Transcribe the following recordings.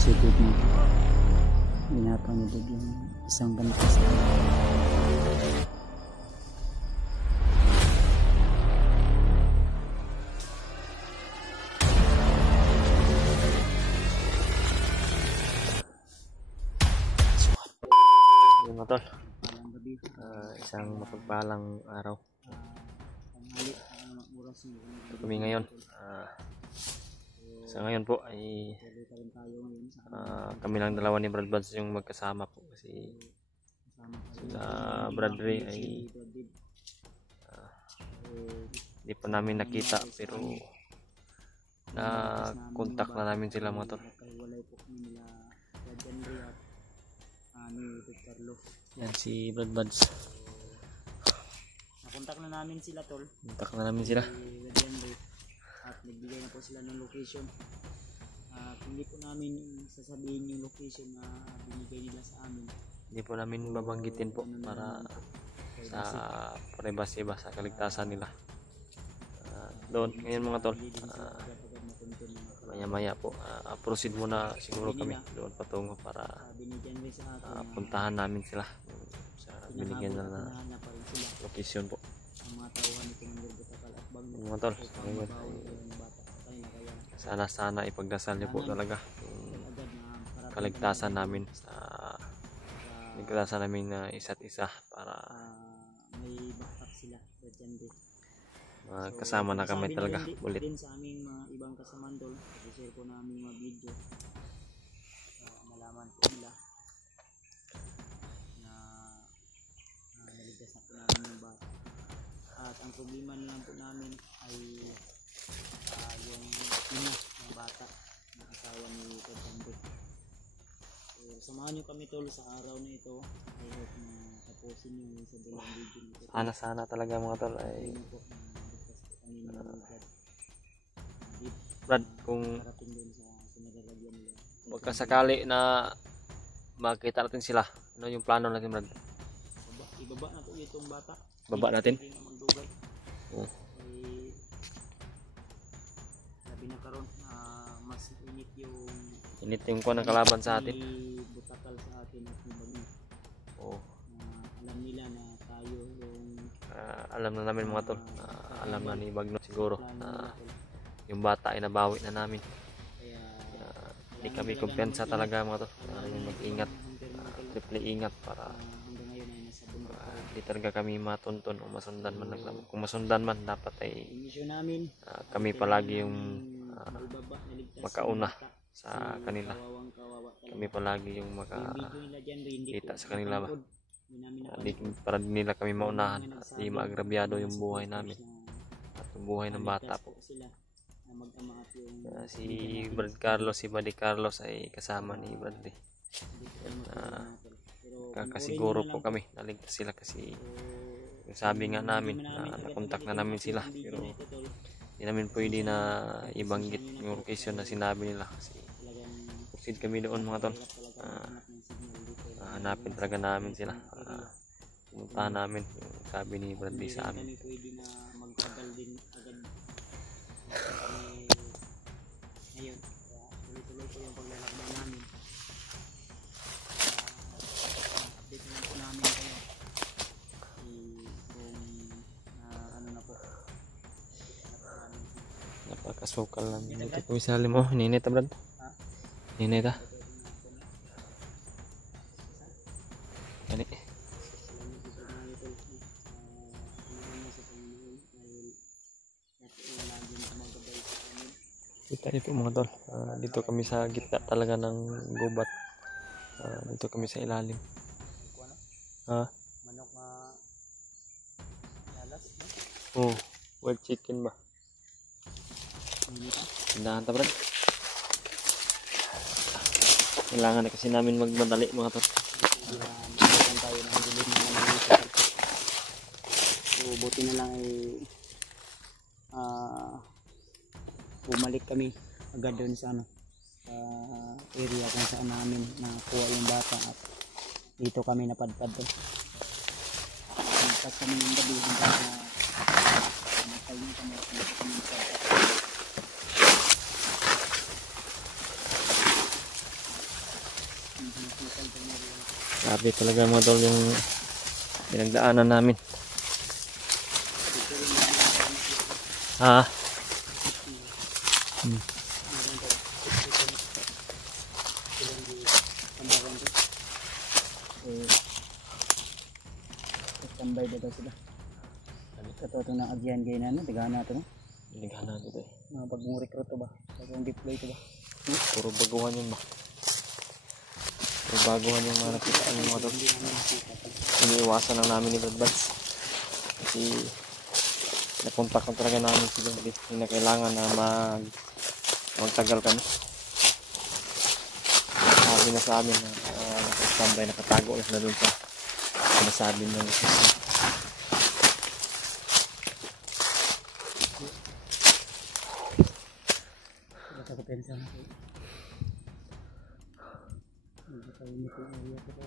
sensitive na pinapanood yung isang ganito sa mga tol. Isang mapagpalang araw. Ito kami ngayon. Sa ngayon po ay kami lang dalawa ni Brad Buds yung magkasama po kasi sila Brad Ray ay hindi pa namin nakita pero na-contact na namin sila mga tol. Yan si Brad Buds. Nakontak na namin sila tol. Contact na namin sila. At nagbigay na po sila ng location. Hindi po namin sasabihin yung location na binigay nila sa amin. Hindi po namin babanggitin po para sa privacy ba, sa kaligtasan nila. Doon ngayon mga tol. Maya-maya po proceed muna siguro kami doon patungo para puntahan namin sila sa binigyan na location po. Mga tol, sana ipagdasal niyo po talaga yung kaligtasan namin sa kaligtasan namin na isa't isa para kasama na kami talaga ulit. Din sa aming mga ibang kasamaan tol, i-share po namin mga video malaman po nila na naligtas na po namin yung bata. At ang problema naman po namin ay yung ina ng bata na asawa ni Pedro. So, samahan nyo kami tol sa araw na ito. I hope na tapusin nyo sa dalawang video nito. Sana talaga mga tol ay Brad, kung magkasakali na makita natin sila, ano yung plano natin Brad? Ibaba na po itong bata. Baba natin? Oh. Sabi na karon mas init yung kuha ng kalaban sa atin. Butakal sa atin at nibagno. Oh. Alam nila na tayo yung alam na namin mga tol. Alam na ni Bagno siguro na yung bata ay nabawi na namin. Hindi kami kumpiyansa talaga mga tol. Mag-ingat, triple ingat para hindi talaga kami matunton o masundan man lang. Kung masundan man dapat ay kami palagi yung makauna sa kanila. Kami palagi yung makakita sa kanila ba. Para nila kami maunahan at di maagrabyado yung buhay namin at yung buhay ng bata po. Si Brad Carlos, si Buddy Carlos ay kasama ni Bradley. Kakasiguro po kami naligtas sila kasi yung sabi nga namin na nakontak na namin sila pero hindi namin pwede na ibanggit yung location na sinabi nila kasi proceed kami doon mga tol. Hanapin talaga namin sila. Pumuntahan namin yung sabi ni Bradley sa amin. Ngayon, tuloy-tuloy po yung paglalakbay namin. Update na po namin kayo kung ano na po. Napakasukal lang dito po isalim. Oh, ninit Brad. Ninit Gani. Kita dito mga tol. Dito kami sa gitna talaga ng gubat. Dito kami sa ilalim. Manok na lalas. Oh, wild chicken ba? Tindahan ta Brad. Kailangan na kasi namin magmadali mga tol. Tayo ng dilim na so buti na lang ay bumalik kami agad doon sa area kung saan namin nakuha yung bata at dito kami napadpad doon. Nagpas kami ng gabi hanggang sa nagpayin kami at dito kami napadpad. Grabe talaga mga tol yung pinagdaanan namin. Ah. Tambay dito sila. Ito na agyan gaya na, tagana ito no? Binighanan dito eh. Mga bagong recruit to ba? Bagong deploy to ba? Puro baguhan yun ba? Puro baguhan yung mga nakitaan yung mga tol. Iniiwasan lang namin ni Brad Buds. Kasi nakontak na talaga namin sila. Hindi na kailangan na magtagal kami. Sabi na sa amin na nakastambay, nakatago ulit na dun sa sinasabi ng location. Ako pensa na ko. Hindi tayo nito area ko ba?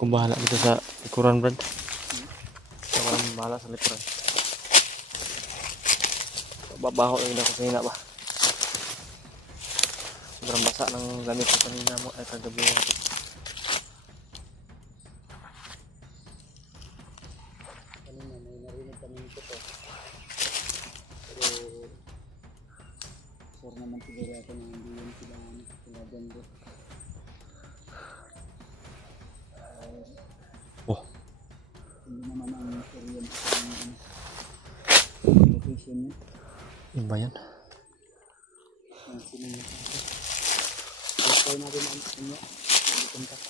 Kung bahala dito sa likuran, Brad. Ako lang bahala sa likuran. Babaho lang ako sa hina ba. Sobrang basa ng gamit ko kanina mo ay kagabi natin. Kanina may narinig kami nito po. Pero sure naman siguro ako na hindi yun sila Django. Oh. Hindi naman ang Korean location yun. Yun ba yan? Ang sinunod natin. Try natin ang inyo. Hindi kontak.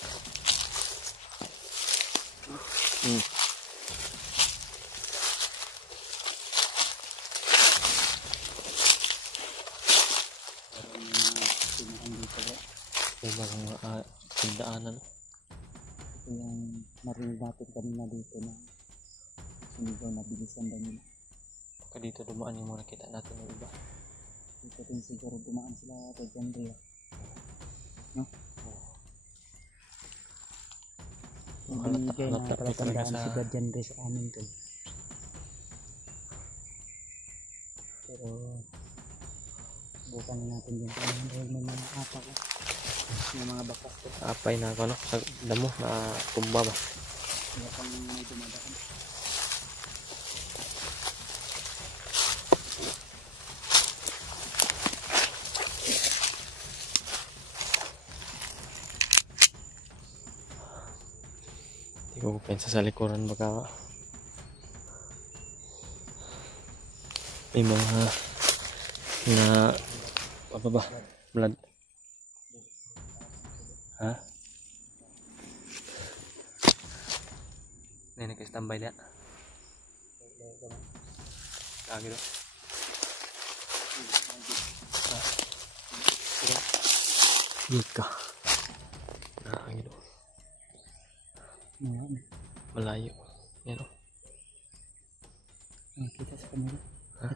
Yung mga pindaanan. Ito yung marinig natin kanina dito na sinigaw na bilisan daw nila. Baka dito dumaan yung mga nakita natin ng iba. Dito din siguro dumaan sila kay Jandria. No? Yung binigay na palatandaan si God Jandria sa amin to. Pero bukan natin yung dahil may mga apak ko. May mga bakas ko. Apay na ako, no? Sa damo na tumba ba? Kaya pang may dumadaan. Hindi ko pensa sa likuran baka may mga na apa ba? Blood. Ha? May nag-standby na. Lagi do. Ika. Lagi do. Malayo. Yan o. Nakita sa kamera. Ha?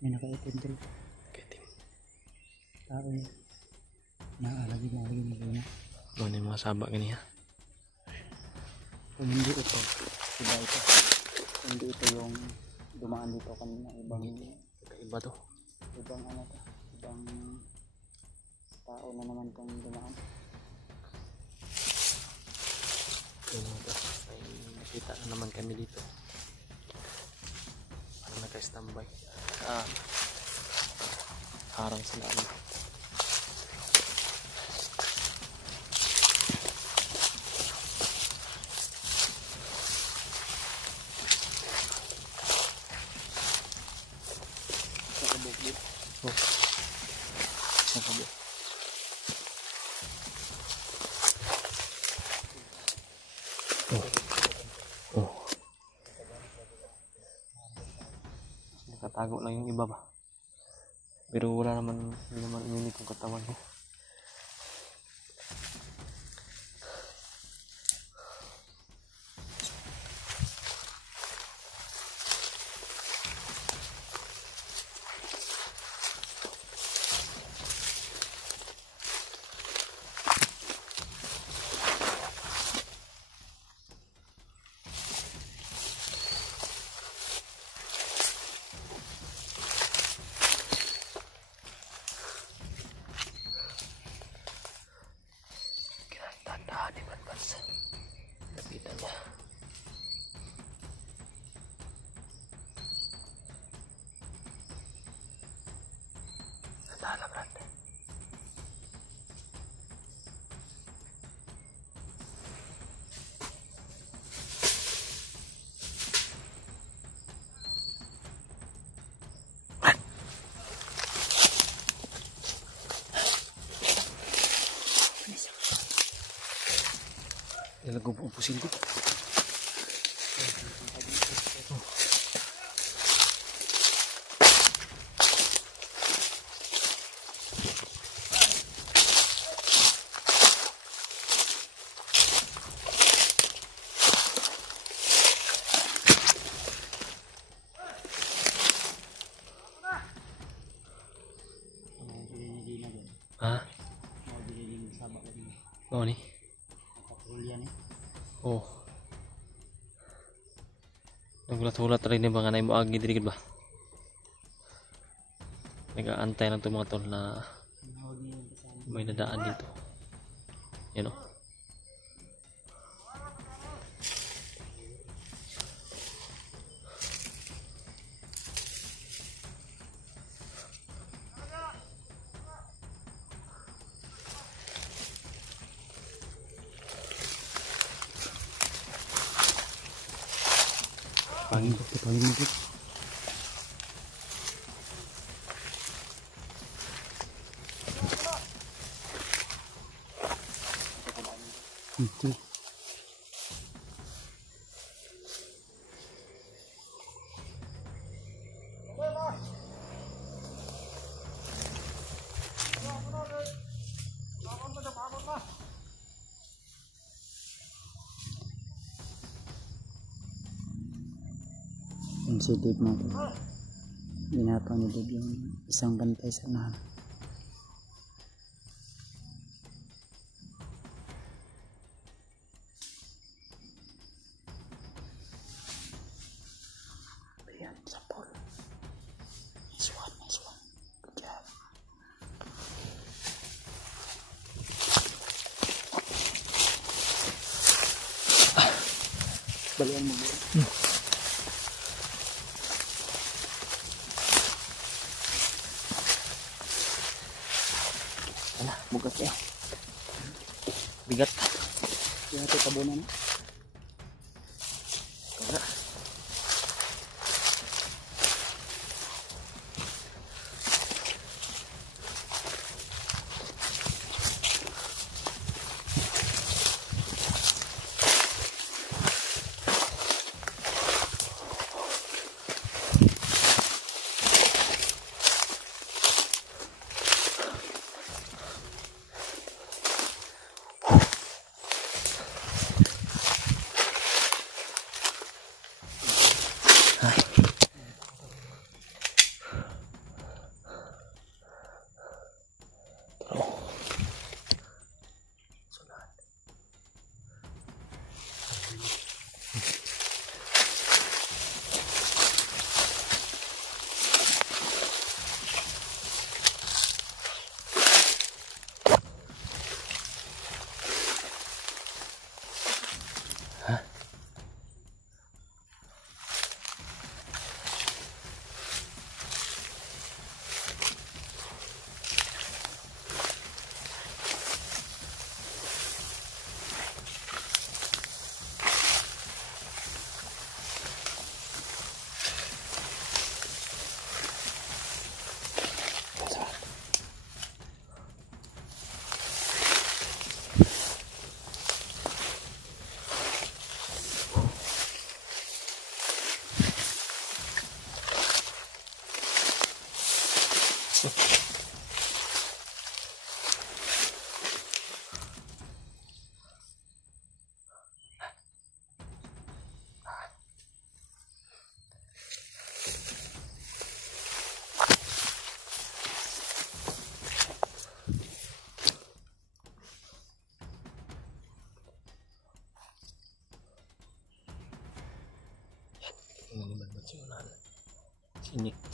May naka-itim dito. Kitim. Tao yun. Naalagi na yun. Ano yung mga sabak gani ha? Kung hindi ito, iba ito. Kung hindi ito yung dumaan dito kanina, Iba to. ibang ano to, ibang tao na naman itong dumaan. Yun mo to. May nakita na naman kami dito. Parang naka-standby. Harang sila ano. Nakatago lang yung iba ba? Pero wala naman, hindi naman uminit yung katawan ko. Sala, Brad. Ilagay po ang pusin ko. Ha? Oh ni. Oh. Nagulat-hulat rin ba nga na mo agi diri ba? Nag-aantay lang 'tong mga tol na may nadaan dito. Yan oh. Pangin ko. Ito. Si Dave mo. Ginapang ni Dave yung isang bantay sa unahan. Ayan, sa pole. Nice one. Good job. Balian mo. Bugat ya. Bigat. Yan ito tabunan na. Kaya.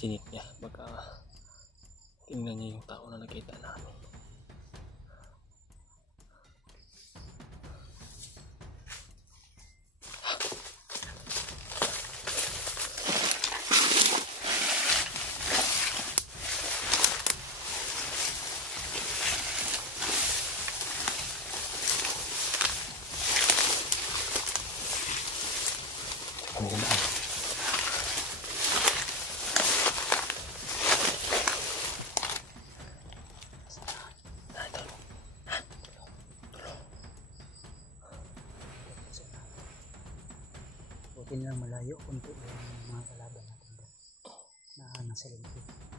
Sinik niya, baka tingnan niya yung tao na nakita namin. Yun lang, malayo konti yung mga kalaban natin dyan na nasa lingkod.